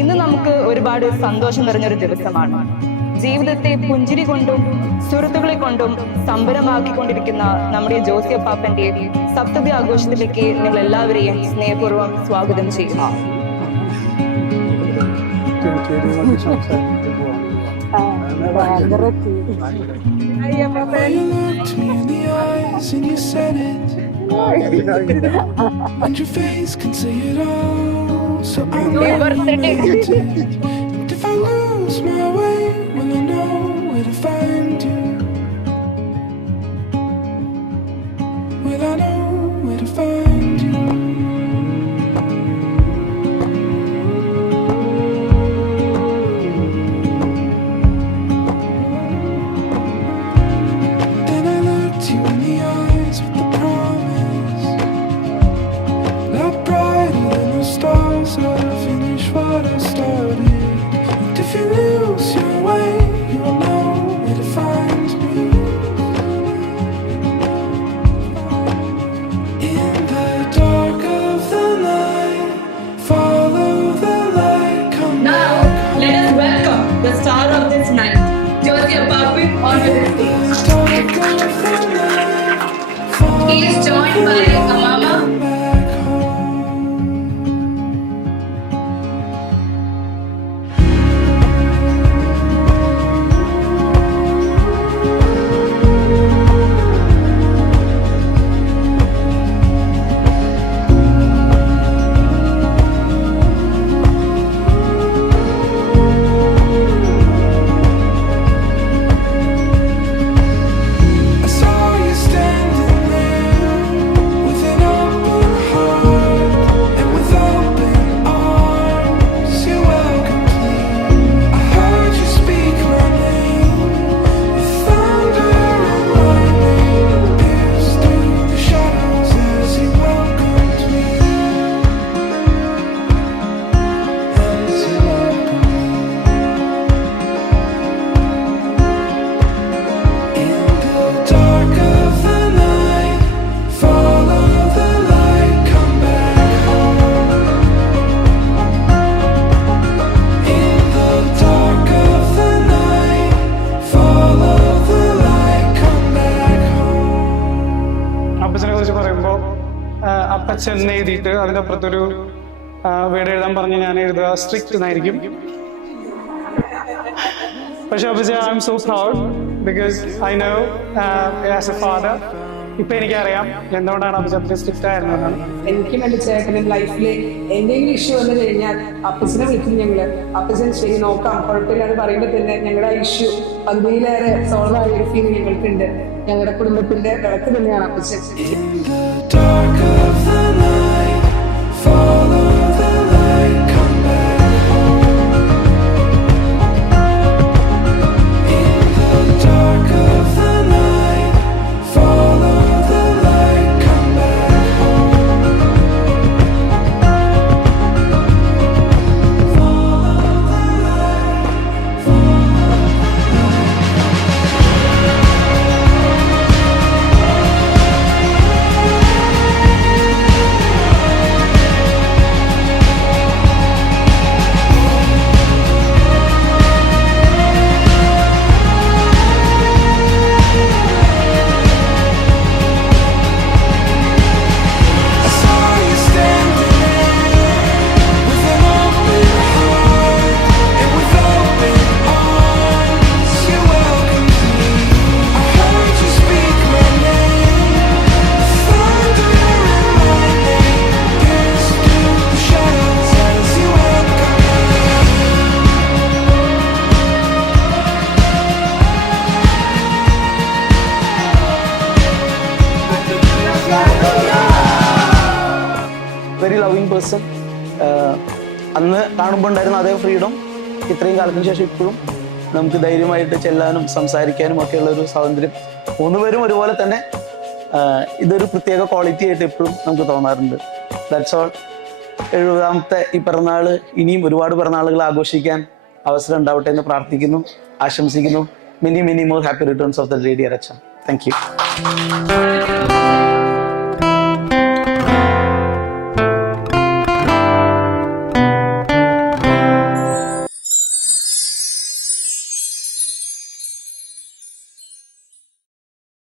ഇന്ന് നമുക്ക് ഒരുപാട് സന്തോഷം നിറഞ്ഞൊരു ദിവസമാണ്. ജീവിതത്തെ പുഞ്ചിരി കൊണ്ടും സുഹൃത്തുക്കളെ കൊണ്ടും സമ്പന്നമാക്കിക്കൊണ്ടിരിക്കുന്ന നമ്മുടെ ജോസിയപ്പാപ്പന്റെ സപ്തതി ആഘോഷത്തിലേക്ക് നിങ്ങൾ എല്ലാവരെയും സ്നേഹപൂർവ്വം സ്വാഗതം ചെയ്യുന്നു. And your face can say it all. So I'm if I lose my way, will I know where to find you? Will I know where to find you? Then I looked you in the eyes with the promise, not brighter than the stars. I'll finish what I started. And if you lose your way, you'll know where to find me. In the dark of the night, follow the light, come Now, back. let us welcome the star of this night, Joseph on the stage. Dark of the night, follow He is joined by Amama, back home. I saw you standing there with an open heart and with open arms. You welcomed me. I heard you speak my name with thunder and lightning pierced through the shadows as you welcomed me. As you welcomed me. In the dark of the night, follow the light, come back home. In the dark of the night, follow the light, come back home. അപ്പച്ചനെ കുറിച്ച് പറയുമ്പോൾ അപ്പച്ചൻ എഴുതിയിട്ട് അതിനപ്പുറത്തൊരു വേർഡ് എഴുതാൻ പറഞ്ഞ് ഞാൻ എഴുതുക സ്ട്രിക്റ്റ് എന്നായിരിക്കും. പക്ഷെ അപ്പച്ച I M so proud because I know as A father ഇപ്പം എനിക്കറിയാം എന്തുകൊണ്ടാണ് അപ്പച്ച അത്ര സ്ട്രിക്റ്റ് ആയിരുന്നതെന്നാണ്. എനിക്കും എൻ്റെ ചേട്ടനും ലൈഫിൽ എന്തെങ്കിലും ഇഷ്യൂ വന്നു കഴിഞ്ഞാൽ അപ്പച്ചനെ വിളിക്കും ഞങ്ങള്. അപ്പച്ചൻ ശരി നോക്കാം കുഴപ്പമില്ല എന്ന് പറയുമ്പോൾ തന്നെ ഞങ്ങളുടെ ആ ഇഷ്യൂ പന്തിയിലേറെ സോൾവ് ആയ ഒരു ഫീൽ ഞങ്ങൾക്കുണ്ട്. ഞങ്ങളുടെ കുടുംബത്തിന്റെ വിളക്ക് തന്നെയാണ് അപ്പച്ചൻ. In the dark of the night, follow the light, come back home. In the dark of the night, follow the light, come back home. Follow the light, follow I saw you standing there with an open heart and with open arms. You welcomed me. I heard you speak my name. Thunder and lightning pierced through the shadows as you welcomed me. Very loving person. അന്ന് കാണുമ്പോൾ ഉണ്ടായിരുന്ന അതേ ഫ്രീഡം ഇത്രയും കാലത്തിന് ശേഷം ഇപ്പോഴും നമുക്ക് ധൈര്യമായിട്ട് ചെല്ലാനും സംസാരിക്കാനും ഒക്കെയുള്ള ഒരു സ്വാതന്ത്ര്യം മൂന്നുപേരും ഒരുപോലെ തന്നെ ഇതൊരു പ്രത്യേക ക്വാളിറ്റി ആയിട്ട് എപ്പോഴും നമുക്ക് തോന്നാറുണ്ട്. That's all. 70ാമത്തെ ഈ പിറന്നാള് ഇനിയും ഒരുപാട് പിറന്നാളുകൾ ആഘോഷിക്കാൻ അവസരം ഉണ്ടാവട്ടെ എന്ന് പ്രാർത്ഥിക്കുന്നു, ആശംസിക്കുന്നു. Many more happy returns of the lady അരച്ച. Thank U.